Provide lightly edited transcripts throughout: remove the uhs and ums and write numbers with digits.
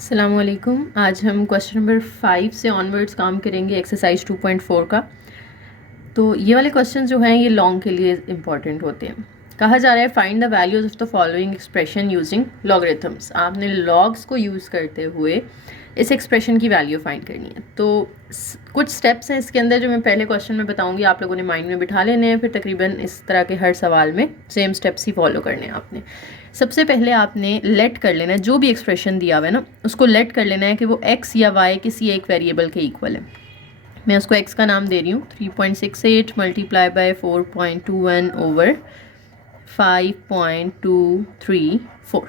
अस्सलामुअलैकुम। आज हम क्वेश्चन नंबर 5 से ऑनवर्ड्स काम करेंगे एक्सरसाइज 2.4 का। तो ये वाले क्वेश्चन जो हैं ये लॉन्ग के लिए इम्पॉर्टेंट होते हैं। कहा जा रहा है find the values of the following expression using logarithms. आपने लॉग्स को यूज़ करते हुए इस एक्सप्रेशन की वैल्यू फाइंड करनी है। तो कुछ स्टेप्स हैं इसके अंदर जो मैं पहले क्वेश्चन में बताऊंगी, आप लोगों ने माइंड में बिठा लेने हैं। फिर तकरीबन इस तरह के हर सवाल में सेम स्टेप्स ही फॉलो करने हैं आपने। सबसे पहले आपने लेट कर लेना है, जो भी एक्सप्रेशन दिया हुआ है ना उसको लेट कर लेना है कि वो x या y किसी एक वेरिएबल के इक्वल है। मैं उसको x का नाम दे रही हूँ 3.68 मल्टीप्लाई बाय 4.21 ओवर 5.234।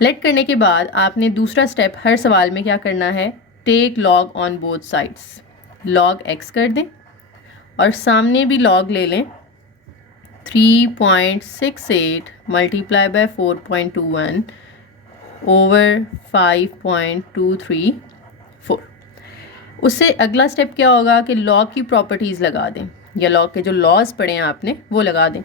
लेट करने के बाद आपने दूसरा स्टेप हर सवाल में क्या करना है, take log on both sides. Log x कर दें और सामने भी लॉग ले लें 3.68 मल्टीप्लाई बाय 4.21 ओवर 5.234। उससे अगला स्टेप क्या होगा कि लॉग की प्रॉपर्टीज़ लगा दें, या लॉग के जो लॉज पढ़े हैं आपने वो लगा दें।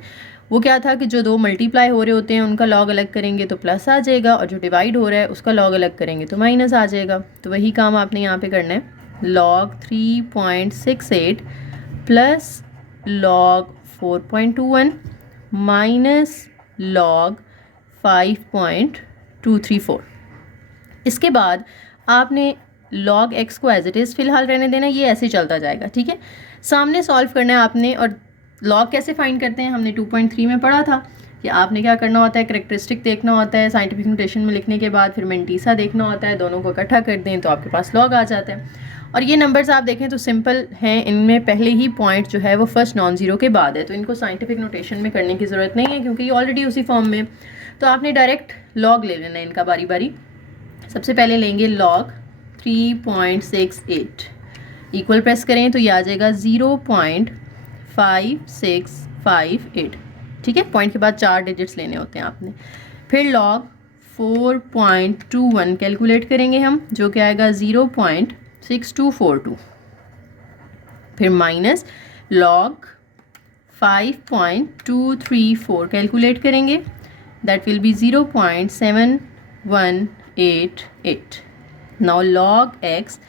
वो क्या था कि जो दो मल्टीप्लाई हो रहे होते हैं उनका लॉग अलग करेंगे तो प्लस आ जाएगा, और जो डिवाइड हो रहा है उसका लॉग अलग करेंगे तो माइनस आ जाएगा। तो वही काम आपने यहाँ पे करना है। Log 3.68 plus log 4.21 minus log 5.234। इसके बाद आपने लॉग x को एज इट इज़ फ़िलहाल रहने देना, ये ऐसे चलता जाएगा, ठीक है। सामने सॉल्व करना है आपने। और लॉग कैसे फाइंड करते हैं, हमने 2.3 में पढ़ा था कि आपने क्या करना होता है, कैरेक्टरिस्टिक देखना होता है, साइंटिफिक नोटेशन में लिखने के बाद फिर मेंटीसा देखना होता है, दोनों को इकट्ठा कर दें तो आपके पास लॉग आ जाता है। और ये नंबर्स आप देखें तो सिंपल हैं, इनमें पहले ही पॉइंट जो है वो फर्स्ट नॉन ज़ीरो के बाद है, तो इनको साइंटिफिक नोटेशन में करने की ज़रूरत नहीं है क्योंकि ये ऑलरेडी उसी फॉर्म में। तो आपने डायरेक्ट लॉग ले लेना है इनका बारी बारी। सबसे पहले लेंगे लॉग 3.68, इक्वल प्रेस करें तो ये आ जाएगा 0.5658, ठीक है। पॉइंट के बाद 4 डिजिट्स लेने होते हैं आपने। फिर लॉग 4.21 कैलकुलेट करेंगे हम, जो कि आएगा 0.6242। फिर माइनस लॉग 5.234 कैलकुलेट करेंगे, that will be 0.7188। Now log x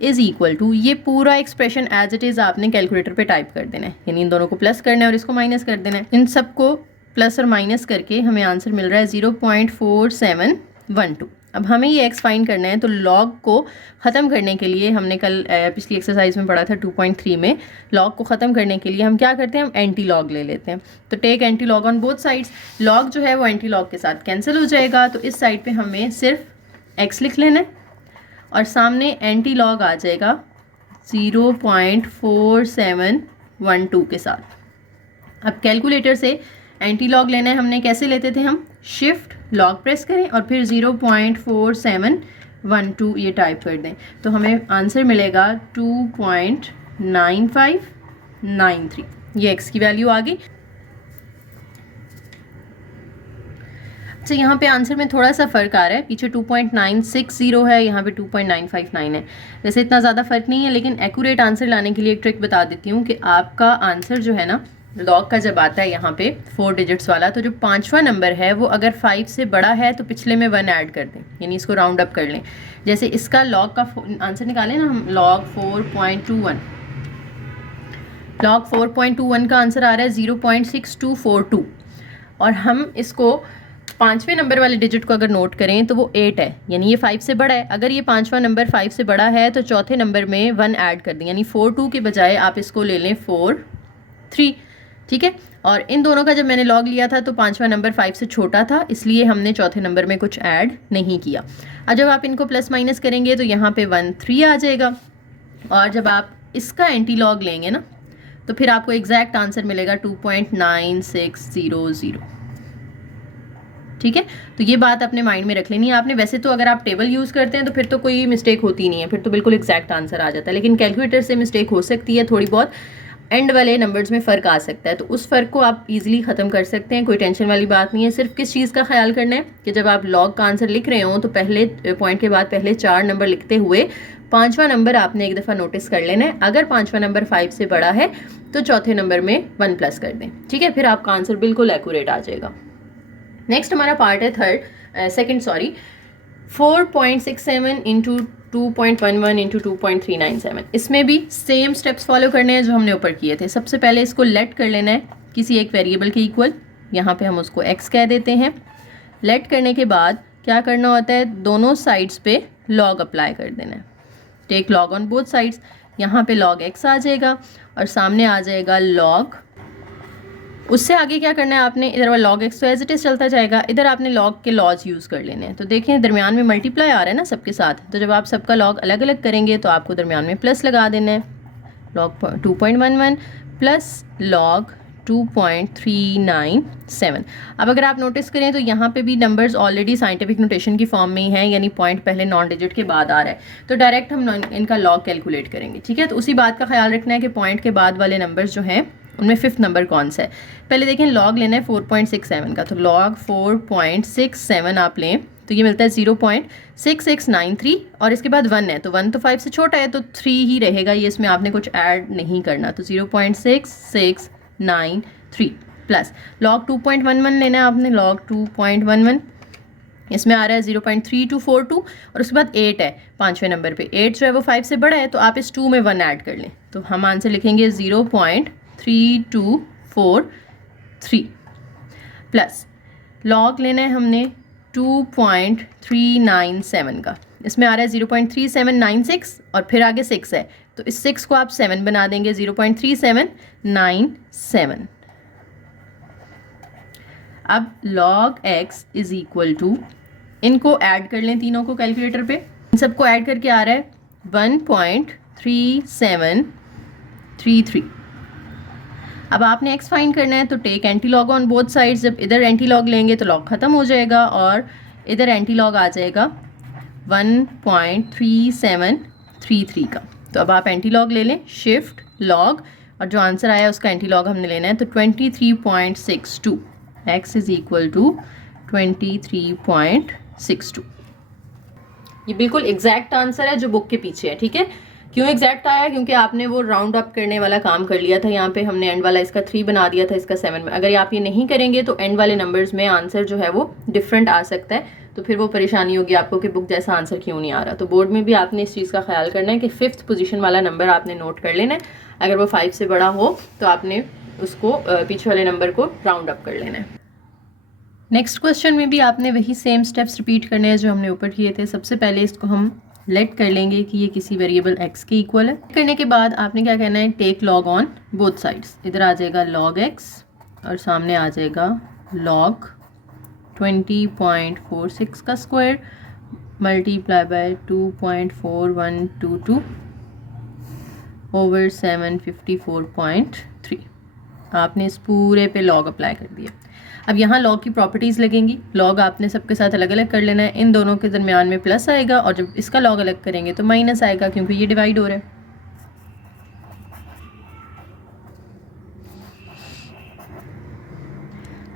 is equal to, ये पूरा एक्सप्रेशन एज इट इज़ आपने कैलकुलेटर पे टाइप कर देना है, यानी इन दोनों को प्लस करना है और इसको माइनस कर देना है। इन सबको प्लस और माइनस करके हमें आंसर मिल रहा है 0.4712। अब हमें ये x फाइंड करना है, तो लॉग को ख़त्म करने के लिए हमने कल पिछली एक्सरसाइज में पढ़ा था 2.3 में, लॉग को ख़त्म करने के लिए हम क्या करते हैं, हम एंटी लॉग ले लेते हैं। तो take anti log on both sides. Log जो है वो एंटी लॉग के साथ कैंसिल हो जाएगा, तो इस साइड पे हमें सिर्फ x लिख लेना है और सामने एंटी लॉग आ जाएगा 0.4712 के साथ। अब कैलकुलेटर से एंटी लॉग लेना है हमने, कैसे लेते थे हम, शिफ्ट लॉग प्रेस करें और फिर 0.4712 ये टाइप कर दें, तो हमें आंसर मिलेगा 2.9593। ये x की वैल्यू आ गई। अच्छा, यहाँ पे आंसर में थोड़ा सा फ़र्क आ रहा है, पीछे 2.960 है, यहाँ पे 2.959 है। वैसे इतना ज़्यादा फ़र्क नहीं है, लेकिन एक्यूरेट आंसर लाने के लिए एक ट्रिक बता देती हूँ कि आपका आंसर जो है ना लॉग का जब आता है यहाँ पे 4 डिजिट्स वाला, तो जो 5वां नंबर है वो अगर 5 से बड़ा है तो पिछले में 1 ऐड कर दें, यानी इसको राउंड अप कर लें। जैसे इसका लॉग का आंसर निकालें ना हम, लॉग 4.21, लॉग 4.21 का आंसर आ रहा है 0.6242, और हम इसको 5वें नंबर वाले डिजिट को अगर नोट करें तो वो 8 है, यानी ये 5 से बड़ा है। अगर ये 5वां नंबर 5 से बड़ा है तो चौथे नंबर में 1 ऐड कर दें, यानी 42 के बजाय आप इसको ले लें 43, ठीक है। और इन दोनों का जब मैंने लॉग लिया था तो 5वां नंबर 5 से छोटा था, इसलिए हमने चौथे नंबर में कुछ ऐड नहीं किया। अब जब आप इनको प्लस माइनस करेंगे तो यहाँ पे 13 आ जाएगा, और जब आप इसका एंटी लॉग लेंगे ना तो फिर आपको एग्जैक्ट आंसर मिलेगा 2.9600, ठीक है। तो ये बात अपने माइंड में रख लेनी है आपने। वैसे तो अगर आप टेबल यूज़ करते हैं तो फिर तो कोई मिस्टेक होती नहीं है, फिर तो बिल्कुल एग्जैक्ट आंसर आ जाता है, लेकिन कैलकुलेटर से मिस्टेक हो सकती है थोड़ी बहुत, एंड वाले नंबर्स में फ़र्क आ सकता है, तो उस फ़र्क को आप इजीली ख़त्म कर सकते हैं, कोई टेंशन वाली बात नहीं है। सिर्फ किस चीज़ का ख्याल करना है कि जब आप लॉग का आंसर लिख रहे हो तो पहले पॉइंट के बाद पहले 4 नंबर लिखते हुए 5वां नंबर आपने एक दफ़ा नोटिस कर लेना है। अगर 5वां नंबर 5 से बड़ा है तो चौथे नंबर में 1 प्लस कर दें, ठीक है, फिर आपका आंसर बिल्कुल एक्यूरेट आ जाएगा। नेक्स्ट हमारा पार्ट है सेकंड 4.67 इंटू 2.11 इंटू 2.397। इसमें भी सेम स्टेप्स फॉलो करने हैं जो हमने ऊपर किए थे। सबसे पहले इसको लेट कर लेना है किसी एक वेरिएबल के इक्वल, यहाँ पे हम उसको x कह देते हैं। लेट करने के बाद क्या करना होता है, दोनों साइड्स पे लॉग अप्लाई कर देना है। Take log on both sides, यहाँ पे लॉग x आ जाएगा और सामने आ जाएगा लॉग। उससे आगे क्या करना है आपने, इधर वाला लॉग x तो एज इट इज़ चलता जाएगा, इधर आपने लॉग के लॉज यूज़ कर लेने हैं। तो देखें दरमियान में मल्टीप्लाई आ रहा है ना सबके साथ, तो जब आप सबका लॉग अलग अलग करेंगे तो आपको दरमियान में प्लस लगा देना है। Log 2.11 plus log 2.397। अब अगर आप नोटिस करें तो यहाँ पे भी नंबर्स ऑलरेडी साइंटिफिक नोटेशन की फॉर्म में ही हैं, यानी पॉइंट पहले नॉन डिजिट के बाद आ रहा है, तो डायरेक्ट हम इनका लॉग कैलकुलेट करेंगे। ठीक है, तो उसी बात का ख्याल रखना है कि पॉइंट के बाद वाले नंबर्स जो हैं उनमें फिफ्थ नंबर कौन सा है। पहले देखें लॉग लेना है 4.67 का, तो लॉग 4.67 आप लें तो ये मिलता है 0.6693 और इसके बाद 1 है, तो 1 तो 5 से छोटा है तो 3 ही रहेगा, ये इसमें आपने कुछ ऐड नहीं करना, तो 0.6693 प्लस लॉग 2.11 लेना है आपने, लॉग 2.11 इसमें आ रहा है 0.3242 और उसके बाद 8 है पाँचवें नंबर पे। 8 जो है वो 5 से बड़ा है तो आप इस 2 में 1 ऐड कर लें, तो हम आंसर लिखेंगे 0.3243 प्लस लॉग लेना है हमने 2.397 का, इसमें आ रहा है 0.3796 और फिर आगे 6 है, तो इस 6 को आप 7 बना देंगे, 0.3797। अब log x is equal to, इनको ऐड कर लें तीनों को कैलकुलेटर पे, इन सबको ऐड करके आ रहा है 1.3733। अब आपने x फाइंड करना है तो take anti log on both sides. जब इधर एंटी लॉग लेंगे तो लॉग ख़त्म हो जाएगा और इधर एंटी लॉग आ जाएगा 1.3733 का। तो अब आप एंटी लॉग ले लें, शिफ्ट लॉग, और जो आंसर आया उसका एंटी लॉग हमने लेना है, तो 23.62, x इज इक्वल टू 23.62। ये बिल्कुल एग्जैक्ट आंसर है जो बुक के पीछे है। ठीक है, क्यों एग्जैक्ट आया, क्योंकि आपने वो राउंड अप करने वाला काम कर लिया था। यहाँ पे हमने एंड वाला इसका 3 बना दिया था, इसका 7 में। अगर आप ये नहीं करेंगे तो एंड वाले नंबर्स में आंसर जो है वो डिफरेंट आ सकता है, तो फिर वो परेशानी होगी आपको कि बुक जैसा आंसर क्यों नहीं आ रहा। तो बोर्ड में भी आपने इस चीज़ का ख्याल करना है कि 5th पोजीशन वाला नंबर आपने नोट कर लेना है। अगर वो 5 से बड़ा हो तो आपने उसको पीछे वाले नंबर को राउंड अप कर लेना है। नेक्स्ट क्वेश्चन में भी आपने वही सेम स्टेप्स रिपीट करने हैं जो हमने ऊपर किए थे। सबसे पहले इसको हम लेट कर लेंगे कि ये किसी वेरिएबल x के इक्वल है। करने के बाद आपने क्या करना है, take log on both sides. इधर आ जाएगा लॉग x और सामने आ जाएगा लॉग 20.46 का स्क्वायर मल्टीप्लाई बाय 2.4122 ओवर 754.3। आपने इस पूरे पे लॉग अप्लाई कर दिया। अब यहाँ लॉग की प्रॉपर्टीज़ लगेंगी। लॉग आपने सबके साथ अलग अलग कर लेना है, इन दोनों के दरमियान में प्लस आएगा और जब इसका लॉग अलग करेंगे तो माइनस आएगा क्योंकि ये डिवाइड हो रहा है।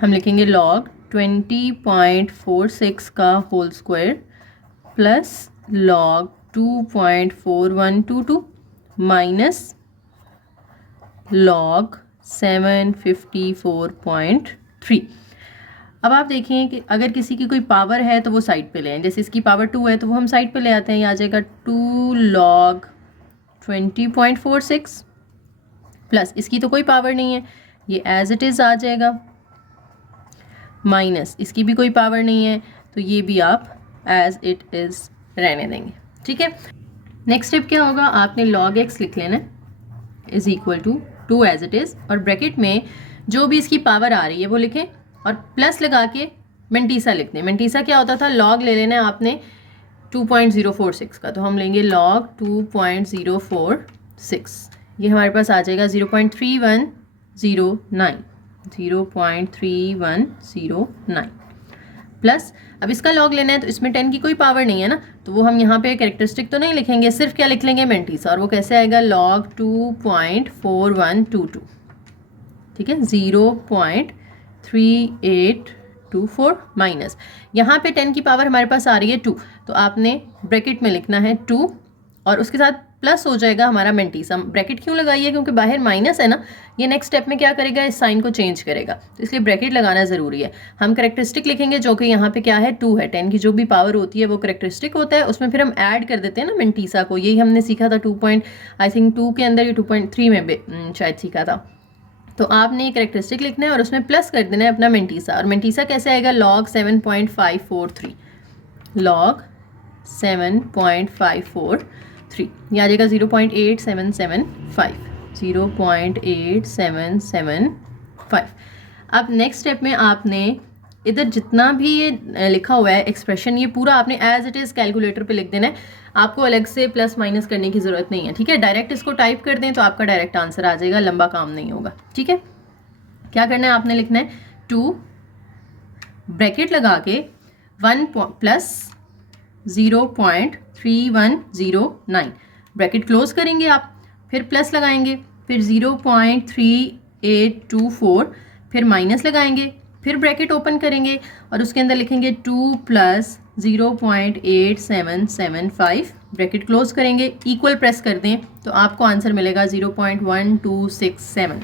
हम लिखेंगे लॉग 20.46 का whole square plus log 2.4122 minus log 754.3। अब आप देखें कि अगर किसी की कोई पावर है तो वो साइड पे ले आए, जैसे इसकी पावर 2 है तो वो हम साइड पे ले आते हैं। ये आ जाएगा 2 लॉग 20.46 प्लस इसकी तो कोई पावर नहीं है, ये एज इट इज़ आ जाएगा, माइनस इसकी भी कोई पावर नहीं है तो ये भी आप एज इट इज़ रहने देंगे। ठीक है, नेक्स्ट स्टेप क्या होगा, आपने लॉग x लिख लेना है is equal to 2 as it is और ब्रैकेट में जो भी इसकी पावर आ रही है वो लिखें और प्लस लगा के मेंटीसा लिख दें। मेंटीसा क्या होता था, लॉग ले लेना है आपने 2.046 का, तो हम लेंगे लॉग 2.046। ये हमारे पास आ जाएगा 0.3109 प्लस अब इसका लॉग लेना है तो इसमें 10 की कोई पावर नहीं है ना, तो वो हम यहाँ पे कैरेक्टरिस्टिक तो नहीं लिखेंगे, सिर्फ क्या लिख लेंगे मेंटीसा, और वो कैसे आएगा लॉग 2.4122। ठीक है, 0.3824 माइनस यहाँ पे 10 की पावर हमारे पास आ रही है 2, तो आपने ब्रैकेट में लिखना है 2 और उसके साथ प्लस हो जाएगा हमारा मेंटीसा। ब्रैकेट क्यों लगाई है? क्योंकि बाहर माइनस है ना, ये नेक्स्ट स्टेप में क्या करेगा, इस साइन को चेंज करेगा, तो इसलिए ब्रैकेट लगाना ज़रूरी है। हम करेक्टरिस्टिक लिखेंगे जो कि यहाँ पे क्या है 2 है, 10 की जो भी पावर होती है वो करेक्टरिस्टिक होता है, उसमें फिर हम ऐड कर देते हैं ना मेंटीसा को। यही हमने सीखा था 2 के अंदर, ये 2.3 में शायद सीखा था। तो आपने ये करेक्टरिस्टिक लिखना है और उसमें प्लस कर देना है अपना मेंटीसा। और मेंटीसा कैसे आएगा, log 7.543, log 7.543, ये आ जाएगा 0.8775, 0.8775। अब नेक्स्ट स्टेप में आपने इधर जितना भी ये लिखा हुआ है एक्सप्रेशन, ये पूरा आपने एज इट इज़ कैलकुलेटर पे लिख देना है, आपको अलग से प्लस माइनस करने की ज़रूरत नहीं है, ठीक है। डायरेक्ट इसको टाइप कर दें तो आपका डायरेक्ट आंसर आ जाएगा, लंबा काम नहीं होगा, ठीक है। क्या करना है, आपने लिखना है 2 ब्रैकेट लगा के 1 प्लस 0.3109, ब्रैकेट क्लोज करेंगे आप, फिर प्लस लगाएंगे, फिर 0.3824, फिर माइनस लगाएंगे, फिर ब्रैकेट ओपन करेंगे और उसके अंदर लिखेंगे 2 प्लस 0.8775, ब्रैकेट क्लोज करेंगे, इक्वल प्रेस कर दें तो आपको आंसर मिलेगा 0.1267,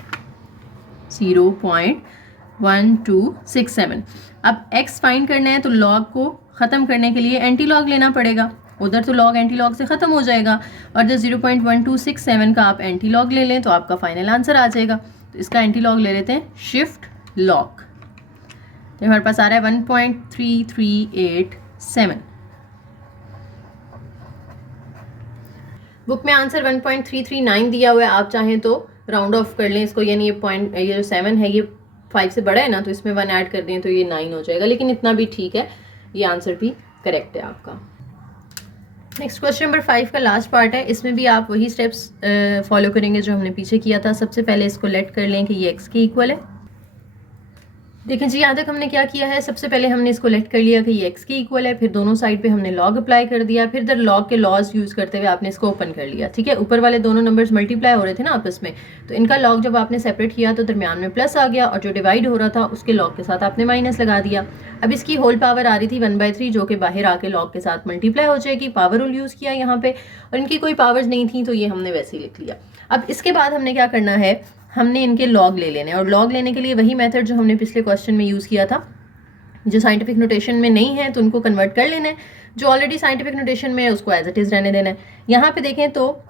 0.1267। अब x फाइंड करना है तो लॉग को ख़त्म करने के लिए एंटी लॉग लेना पड़ेगा, उधर तो लॉग एंटी लॉग से ख़त्म हो जाएगा, और जब 0.1267 का आप एंटी लॉग ले लें तो आपका फाइनल आंसर आ जाएगा। तो इसका एंटी लॉग ले लेते हैं, शिफ्ट लॉग, तो हमारे पास आ रहा है 1.3387। बुक में आंसर 1.339 दिया हुआ है, आप चाहें तो राउंड ऑफ कर लें इसको, यानी ये जो 7 है ये 5 से बड़ा है ना, तो इसमें 1 ऐड कर दें तो ये 9 हो जाएगा, लेकिन इतना भी ठीक है, ये आंसर भी करेक्ट है आपका। नेक्स्ट क्वेश्चन नंबर 5 का लास्ट पार्ट है, इसमें भी आप वही स्टेप्स फॉलो करेंगे जो हमने पीछे किया था। सबसे पहले इसको लेट कर लें कि ये x के इक्वल है। देखें जी, यहाँ तक हमने क्या किया है, सबसे पहले हमने इसको लेट कर लिया कि ये x के इक्वल है, फिर दोनों साइड पे हमने लॉग अप्लाई कर दिया, फिर इधर लॉग के लॉज यूज़ करते हुए आपने इसको ओपन कर लिया, ठीक है। ऊपर वाले दोनों नंबर्स मल्टीप्लाई हो रहे थे ना आपस में, तो इनका लॉग जब आपने सेपरेट किया तो दरमियान में प्लस आ गया, और जो डिवाइड हो रहा था उसके लॉग के साथ आपने माइनस लगा दिया। अब इसकी होल पावर आ रही थी 1/3, जो कि बाहर आके लॉग के साथ मल्टीप्लाई हो जाएगी, पावर रूल यूज़ किया यहाँ पे, और इनकी कोई पावर्स नहीं थी तो ये हमने वैसे ही लिख लिया। अब इसके बाद हमने क्या करना है, हमने इनके लॉग ले लेने, और लॉग लेने के लिए वही मेथड जो हमने पिछले क्वेश्चन में यूज़ किया था, जो साइंटिफिक नोटेशन में नहीं है तो उनको कन्वर्ट कर लेना है, जो ऑलरेडी साइंटिफिक नोटेशन में है उसको एज इट इज़ रहने देना है। यहाँ पे देखें तो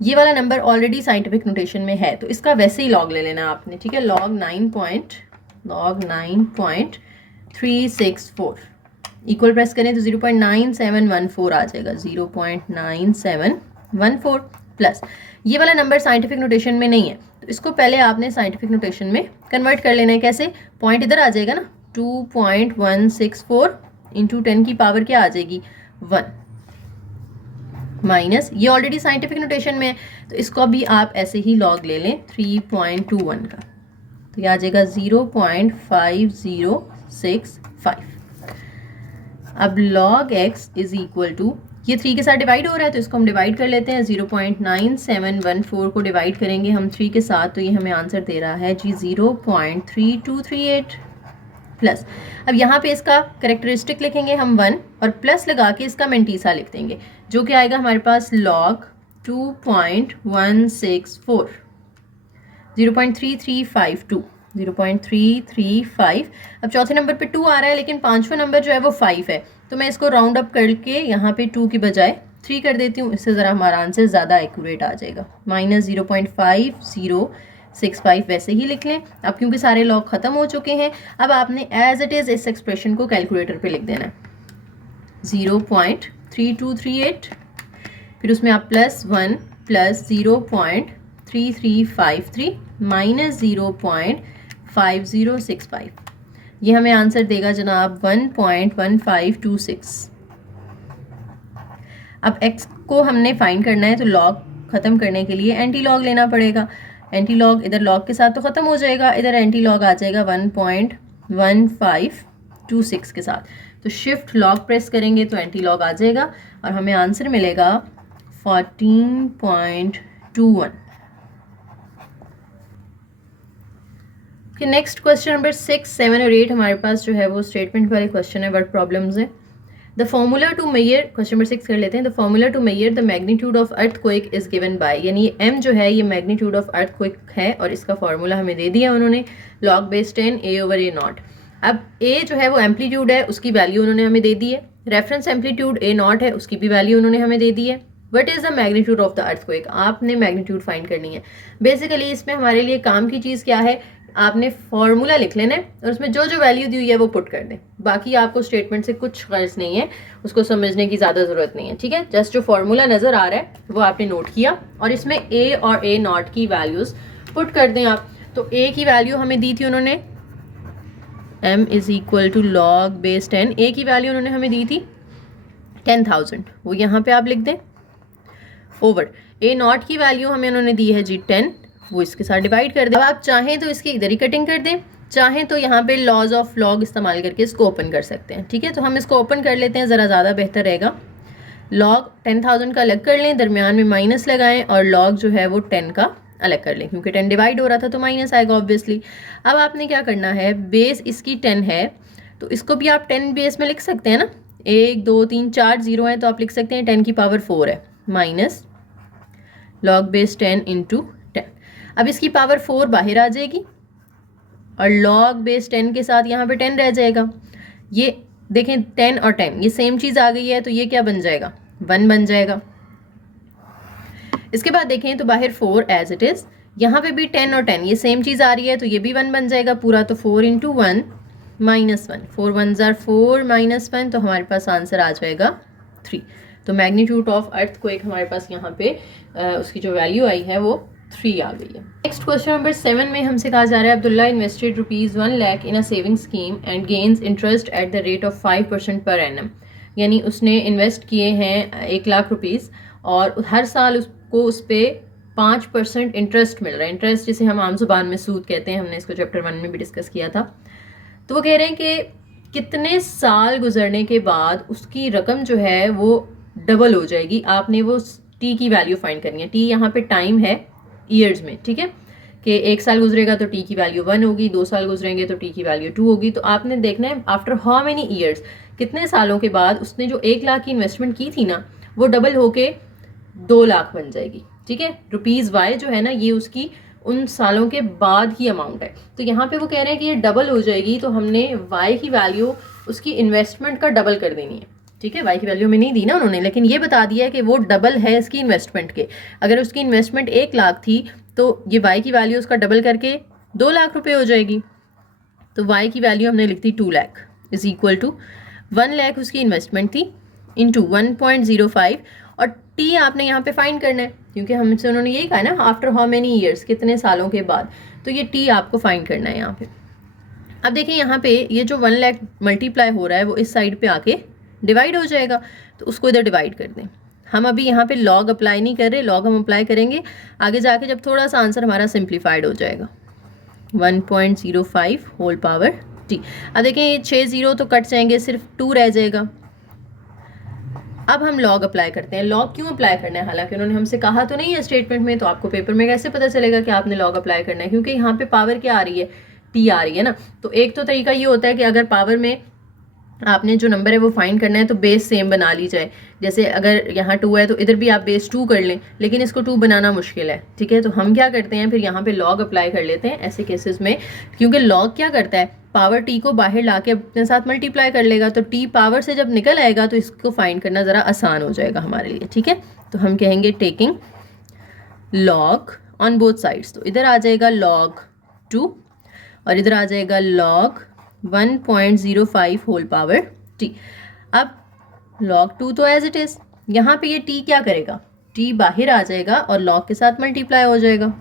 ये वाला नंबर ऑलरेडी साइंटिफिक नोटेशन में है, तो इसका वैसे ही लॉग ले लेना आपने, ठीक है। log 9.364 इक्वल प्रेस करें तो 0.9714 आ जाएगा, 0.9714 प्लस ये वाला नंबर साइंटिफिक नोटेशन में नहीं है, तो इसको पहले आपने साइंटिफिक नोटेशन में कन्वर्ट कर लेना है। कैसे, पॉइंट इधर आ जाएगा ना, 2.164 इंटू 10 की पावर क्या आ जाएगी 1, माइनस ये ऑलरेडी साइंटिफिक नोटेशन में है, तो इसको भी आप ऐसे ही लॉग ले लें 3.21 का, तो ये आ जाएगा 0.5065। अब log x is equal to, ये 3 के साथ डिवाइड हो रहा है तो इसको हम डिवाइड कर लेते हैं, 0.9714 को डिवाइड करेंगे हम 3 के साथ, तो ये हमें आंसर दे रहा है जी 0.3238 प्लस। अब यहाँ पे इसका करेक्टरिस्टिक लिखेंगे हम 1, और प्लस लगा के इसका मेंटीसा लिख देंगे, जो कि आएगा हमारे पास log 2.164, 0.3352, 0.335। अब चौथे नंबर पे 2 आ रहा है, लेकिन पांचवा नंबर जो है वो 5 है, तो मैं इसको राउंड अप करके यहाँ पे 2 की बजाय 3 कर देती हूँ, इससे ज़रा हमारा आंसर ज़्यादा एक्यूरेट आ जाएगा, माइनस 0.5065 वैसे ही लिख लें। अब क्योंकि सारे लॉग ख़त्म हो चुके हैं, अब आपने एज इट इज़ इस एक्सप्रेशन को कैलकुलेटर पे लिख देना है, 0.3238, फिर उसमें आप +1 प्लस 0.3353 माइनस 0.5065, ये हमें आंसर देगा जनाब 1.1526। अब x को हमने फाइंड करना है, तो लॉग ख़त्म करने के लिए एंटी लॉग लेना पड़ेगा। एंटी लॉग इधर लॉग के साथ तो ख़त्म हो जाएगा, इधर एंटी लॉग आ जाएगा 1.1526 के साथ, तो शिफ्ट लॉग प्रेस करेंगे तो एंटी लॉग आ जाएगा और हमें आंसर मिलेगा 14.21। नेक्स्ट क्वेश्चन नंबर 6, 7 और 8 हमारे पास जो है वो स्टेटमेंट वाले क्वेश्चन है, वर्ड प्रॉब्लम्स है। The formula to measure, question number 6 कर लेते हैं। The formula to measure the magnitude of earthquake is given by, यानी m जो है ये मैग्नीट्यूड ऑफ अर्थक्वेक है और इसका फॉर्मूला हमें दे दिया उन्होंने, log बेस 10 a/a0। अब a जो है वो एम्पलीट्यूड है, उसकी वैल्यू उन्होंने हमें दे दी है। रेफरेंस एम्पलीट्यूड a0 है, उसकी भी वैल्यू उन्होंने हमें दे दी है। What is the magnitude of the earthquake, आपने मैग्नीट्यूड फाइंड करनी है। बेसिकली इसमें हमारे लिए काम की चीज़ क्या है, आपने फॉर्मूला लिख लेना है और उसमें जो जो वैल्यू दी हुई है वो पुट कर दें। बाकी आपको स्टेटमेंट से कुछ गर्ज नहीं है, उसको समझने की ज़्यादा ज़रूरत नहीं है, ठीक है। जस्ट जो फॉर्मूला नज़र आ रहा है वो आपने नोट किया और इसमें a और a0 की वैल्यूज़ पुट कर दें आप। तो a की वैल्यू हमें दी थी उन्होंने m is equal to log base 10, a की वैल्यू उन्होंने हमें दी थी 10,000, वो यहाँ पे आप लिख दें, ओवर a0 की वैल्यू हमें उन्होंने दी है जी 10, वो इसके साथ डिवाइड कर दें। अब आप चाहें तो इसकी इधर ही कटिंग कर दें, चाहें तो यहाँ पे लॉज ऑफ लॉग इस्तेमाल करके इसको ओपन कर सकते हैं, ठीक है। तो हम इसको ओपन कर लेते हैं, ज़रा ज़्यादा बेहतर रहेगा। लॉग 10,000 का अलग कर लें, दरमियान में माइनस लगाएं और लॉग जो है वो 10 का अलग कर लें, क्योंकि 10 डिवाइड हो रहा था तो माइनस आएगा ऑब्वियसली। अब आपने क्या करना है, बेस इसकी 10 है तो इसको भी आप 10 बेस में लिख सकते हैं ना, 1 2 3 4 0 है तो आप लिख सकते हैं 10 की पावर 4 है, माइनस लॉग बेस 10 इंटू 10। अब इसकी पावर 4 बाहर आ जाएगी और लॉग बेस 10 के साथ यहाँ पे 10 रह जाएगा। ये देखें 10 और 10 ये सेम चीज़ आ गई है तो ये क्या बन जाएगा, 1 बन जाएगा। इसके बाद देखें तो बाहर 4 एज इट इज़, यहाँ पे भी 10 और 10 ये सेम चीज़ आ रही है तो ये भी 1 बन जाएगा पूरा, तो 4 इंटू 1 माइनस 1, 4 1 ज़ार 4 माइनस 1, तो हमारे पास आंसर आ जाएगा 3। तो मैग्नीट्यूड ऑफ अर्थक्वेक हमारे पास यहाँ पे उसकी जो वैल्यू आई है वो 3 आ गई है। नेक्स्ट क्वेश्चन नंबर 7 में हमसे कहा जा रहा है, Abdullah invested ₹1 lakh in a saving scheme and gains interest at the rate of 5% per annum, यानी उसने इन्वेस्ट किए हैं 1 लाख रुपीज़ और हर साल उसको उस पर 5% इंटरेस्ट मिल रहा है। इंटरेस्ट जिसे हम आम जुबान में सूद कहते हैं, हमने इसको चैप्टर 1 में भी डिस्कस किया था। तो वो कह रहे हैं कि कितने साल गुजरने के बाद उसकी रकम जो है वो डबल हो जाएगी। आपने वो टी की वैल्यू फाइंड करनी है। टी यहाँ पे टाइम है ईयर्स में, ठीक है, कि 1 साल गुजरेगा तो टी की वैल्यू 1 होगी, 2 साल गुजरेंगे तो टी की वैल्यू 2 होगी। तो आपने देखना है आफ्टर हाउ मेनी ईयर्स, कितने सालों के बाद उसने जो 1 लाख की इन्वेस्टमेंट की थी ना वो डबल होके 2 लाख बन जाएगी, ठीक है। रुपीज़ वाई जो है ना ये उसकी उन सालों के बाद की अमाउंट है। तो यहाँ पे वो कह रहे हैं कि ये डबल हो जाएगी, तो हमने वाई की वैल्यू उसकी इन्वेस्टमेंट का डबल कर देनी है, ठीक है। वाई की वैल्यू में नहीं दी ना उन्होंने, लेकिन ये बता दिया है कि वो डबल है इसकी इन्वेस्टमेंट के। अगर उसकी इन्वेस्टमेंट 1 लाख थी तो ये वाई की वैल्यू उसका डबल करके 2 लाख रुपए हो जाएगी। तो वाई की वैल्यू हमने लिख दी 2 lakh is equal to 1 lakh उसकी इन्वेस्टमेंट थी इंटू 1.05 और टी आपने यहाँ पे फाइंड करना है, क्योंकि हमसे उन्होंने यही कहा ना आफ्टर हाउ मेनी ईयर्स, कितने सालों के बाद। तो ये टी आपको फाइंड करना है यहाँ पे। अब देखिए यहाँ पे ये जो 1 लाख मल्टीप्लाई हो रहा है वो इस साइड पे आके डिवाइड हो जाएगा, तो उसको इधर डिवाइड कर दें। हम अभी यहाँ पे लॉग अप्लाई नहीं कर रहे, लॉग हम अप्लाई करेंगे आगे जाके जब थोड़ा सा आंसर हमारा सिंप्लीफाइड हो जाएगा। 1.05 होल पावर टी। अब देखें ये 6 0 तो कट जाएंगे, सिर्फ 2 रह जाएगा। अब हम लॉग अप्लाई करते हैं। लॉग क्यों अप्लाई करना है, हालांकि उन्होंने हमसे कहा तो नहीं है स्टेटमेंट में, तो आपको पेपर में कैसे पता चलेगा कि आपने लॉग अप्लाई करना है, क्योंकि यहाँ पे पावर क्या आ रही है, टी आ रही है ना। तो एक तो तरीका ये होता है कि अगर पावर में आपने जो नंबर है वो फाइंड करना है तो बेस सेम बना ली जाए। जैसे अगर यहाँ 2 है तो इधर भी आप बेस 2 कर लें, लेकिन इसको 2 बनाना मुश्किल है, ठीक है। तो हम क्या करते हैं, फिर यहाँ पे लॉग अप्लाई कर लेते हैं ऐसे केसेस में, क्योंकि लॉग क्या करता है, पावर टी को बाहर ला के अपने साथ मल्टीप्लाई कर लेगा, तो टी पावर से जब निकल आएगा तो इसको फाइंड करना ज़रा आसान हो जाएगा हमारे लिए, ठीक है। तो हम कहेंगे taking log on both sides, तो इधर आ जाएगा log 2 और इधर आ जाएगा log 1.05 होल पावर टी। अब log 2 तो एज इट इज़, यहाँ पे ये टी क्या करेगा, टी बाहर आ जाएगा और log के साथ मल्टीप्लाई हो जाएगा,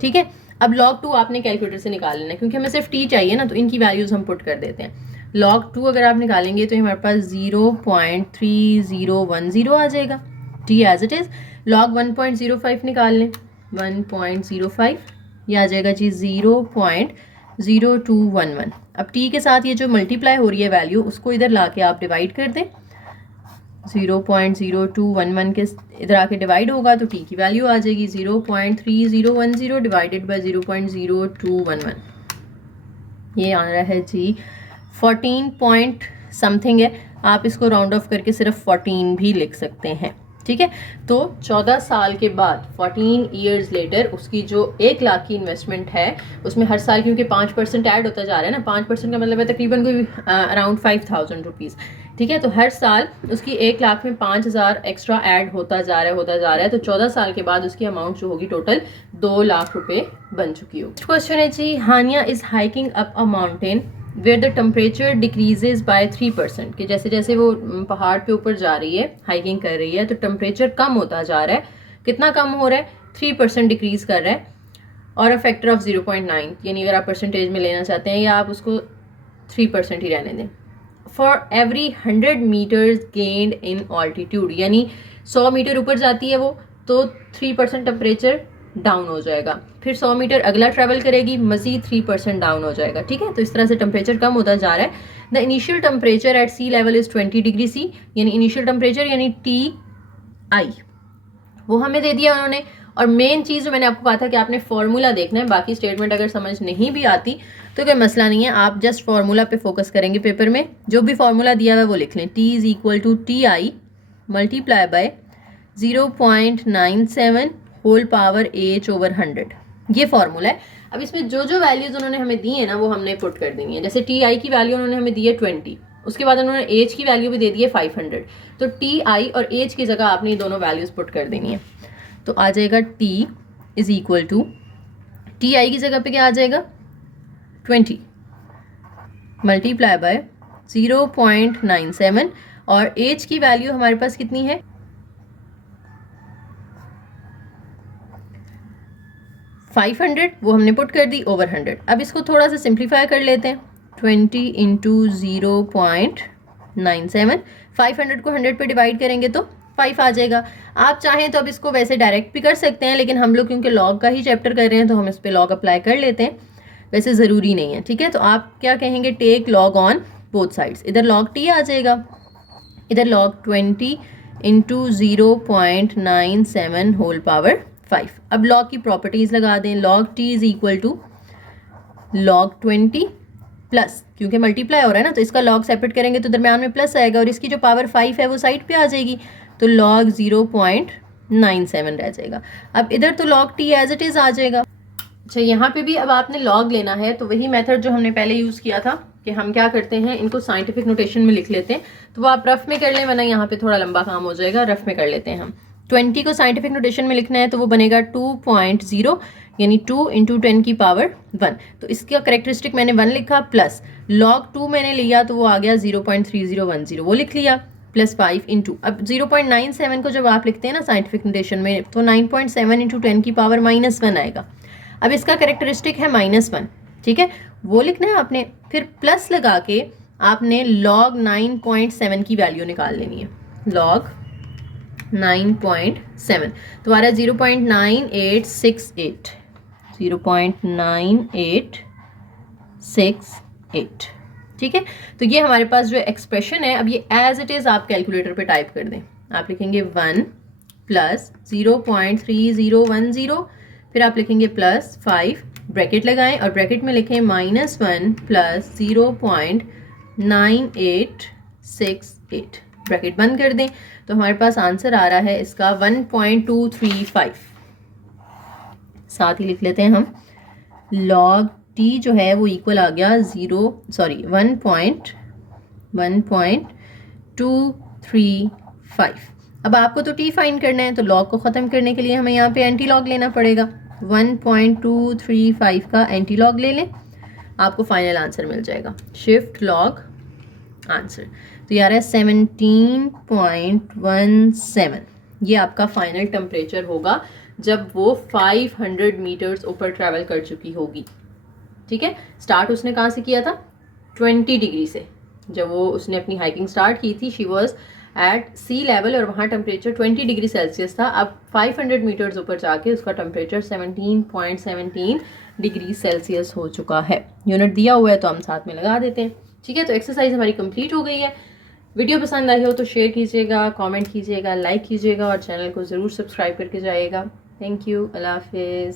ठीक है। अब log 2 आपने कैलकुलेटर से निकाल लेना है, क्योंकि हमें सिर्फ टी चाहिए ना, तो इनकी वैल्यूज़ हम पुट कर देते हैं। log 2 अगर आप निकालेंगे तो हमारे पास 0.3010 आ जाएगा, T as it is. log 1.05 निकाल लें, 1.05 ये आ जाएगा जी 0.0211। अब टी के साथ ये जो मल्टीप्लाई हो रही है वैल्यू, उसको इधर ला के आप डिवाइड कर दें। 0.0211 के इधर आके डिवाइड होगा तो टी की वैल्यू आ जाएगी 0.3010 डिवाइडेड बाय 0.0211। ये आ रहा है जी 14 पॉइंट समथिंग है, आप इसको राउंड ऑफ करके सिर्फ 14 भी लिख सकते हैं, ठीक है। तो 14 साल के बाद 14 ईयर्स लेटर उसकी जो 1 लाख की इन्वेस्टमेंट है उसमें हर साल क्योंकि 5% ऐड होता जा रहा है ना, 5% का मतलब है तकरीबन कोई अराउंड 5,000 रुपीज़, ठीक है। तो हर साल उसकी 1 लाख में 5,000 एक्स्ट्रा ऐड होता जा रहा है। तो 14 साल के बाद उसकी अमाउंट जो होगी टोटल 2 लाख रुपए बन चुकी होगी। क्वेश्चन है जी, Hania is hiking up a mountain where the temperature decreases by 3%, कि जैसे जैसे वो पहाड़ पे ऊपर जा रही है, हाइकिंग कर रही है, तो टेम्परेचर कम होता जा रहा है। कितना कम हो रहा है? 3% डिक्रीज कर रहा है, और अ फैक्टर ऑफ 0.9, यानी अगर आप परसेंटेज में लेना चाहते हैं या आप उसको 3% ही रहने दें। For every 100 meters gained in altitude, यानी 100 मीटर ऊपर जाती है वो, तो 3% टेम्परेचर डाउन हो जाएगा। फिर 100 मीटर अगला ट्रैवल करेगी, मजीद 3% डाउन हो जाएगा, ठीक है। तो इस तरह से टेम्परेचर कम होता जा रहा है। The initial temperature at sea level is 20 degree C, यानी इनिशियल टेम्परेचर यानी TI वो हमें दे दिया उन्होंने। और मेन चीज़ जो मैंने आपको कहा था कि आपने फॉर्मूला देखना है, बाकी स्टेटमेंट अगर समझ नहीं भी आती तो कोई मसला नहीं है, आप जस्ट फॉर्मूला पे फोकस करेंगे पेपर में, जो भी फॉर्मूला दिया हुआ है वो लिख लें। T is equal to TI multiply by 0.97 whole power H over 100, ये फॉर्मूला है। अब इसमें जो जो वैल्यूज उन्होंने हमें दी है ना वो हमने पुट कर देनी है। जैसे TI की वैल्यू उन्होंने हमें दी है 20, उसके बाद उन्होंने H की वैल्यू भी दे दी है 500, तो TI और H की जगह आपने दोनों वैल्यूज पुट कर देनी है। तो आ जाएगा T is equal to, TI की जगह पे क्या आ जाएगा 20 मल्टीप्लाई बाय 0.97, और H की वैल्यू हमारे पास कितनी है 500, वो हमने पुट कर दी ओवर 100। अब इसको थोड़ा सा सिंप्लीफाई कर लेते हैं। 20 इंटू 0.97, 500 को 100 पे डिवाइड करेंगे तो 5 आ जाएगा। आप चाहें तो अब इसको वैसे डायरेक्ट भी कर सकते हैं, लेकिन हम लोग क्योंकि लॉग का ही चैप्टर कर रहे हैं तो हम इस पर लॉग अप्लाई कर लेते हैं, वैसे ज़रूरी नहीं है, ठीक है। तो आप क्या कहेंगे, take log on both sides, इधर लॉग T आ जाएगा, इधर लॉग 20 इंटू 0.97 होल पावर 5। अब लॉग की प्रॉपर्टीज लगा दें। Log T is equal to log 20 plus, क्योंकि मल्टीप्लाई हो रहा है ना तो इसका लॉग सेपरेट करेंगे तो दरम्यान में प्लस आएगा, और इसकी जो पावर 5 है वो साइड पे आ जाएगी, तो लॉग 0.97 रह जाएगा। अब इधर तो log T as it is आ जाएगा। अच्छा, यहाँ पे भी अब आपने लॉग लेना है तो वही मेथड जो हमने पहले यूज़ किया था कि हम क्या करते हैं, इनको साइंटिफिक नोटेशन में लिख लेते हैं। तो वो आप रफ में कर लें, वरना यहाँ पे थोड़ा लंबा काम हो जाएगा, रफ में कर लेते हैं हम। 20 को साइंटिफिक नोटेशन में लिखना है तो वो बनेगा 2.0, यानी 2 इंटू 10 की पावर 1। तो इसका करेक्टरिस्टिक मैंने 1 लिखा, प्लस लॉग 2 मैंने लिया तो वो आ गया 0.3010, वो लिख लिया, प्लस 5 इंटू, अब 0.97 को जब आप लिखते हैं ना साइंटिफिक नोटेशन में तो 9.7 इंटू 10 की पावर -1 आएगा। अब इसका करेक्टरिस्टिक है -1, ठीक है, वो लिखना है आपने। फिर प्लस लगा के आपने लॉग 9.7 की वैल्यू निकाल लेनी है। लॉग 9.7 तो आ रहा है 0.9868, 0.9868, ठीक है। तो ये हमारे पास जो एक्सप्रेशन है, अब ये एज इट इज़ आप कैलकुलेटर पे टाइप कर दें। आप लिखेंगे 1 प्लस 0.3010, फिर आप लिखेंगे प्लस 5, ब्रैकेट लगाएं और ब्रैकेट में लिखें -1 प्लस 0.9868, ब्रैकेट बंद कर दें। तो हमारे पास आंसर आ रहा है इसका 1.235। साथ ही लिख लेते हैं हम लॉग T जो है वो इक्वल आ गया 1.235। अब आपको तो T फाइंड करना है, तो लॉग को ख़त्म करने के लिए हमें यहाँ पे एंटी लॉग लेना पड़ेगा। 1.235 का एंटी लॉग ले लें, आपको फाइनल आंसर मिल जाएगा। शिफ्ट लॉग आंसर तो यार है 17.17। ये आपका फाइनल टेम्परेचर होगा जब वो 500 मीटर्स ऊपर ट्रैवल कर चुकी होगी, ठीक है। स्टार्ट उसने कहाँ से किया था, 20 डिग्री से। जब वो उसने अपनी हाइकिंग स्टार्ट की थी, she was at sea level और वहाँ टेम्परेचर 20 डिग्री सेल्सियस था। अब 500 मीटर्स ऊपर जाके उसका टेम्परेचर 17.17 डिग्री सेल्सियस हो चुका है। यूनिट दिया हुआ है तो हम साथ में लगा देते हैं, ठीक है। तो एक्सरसाइज हमारी कंप्लीट हो गई है। वीडियो पसंद आई हो तो शेयर कीजिएगा, कमेंट कीजिएगा, लाइक कीजिएगा और चैनल को ज़रूर सब्सक्राइब करके जाइएगा। थैंक यू, अल्लाह हाफिज़।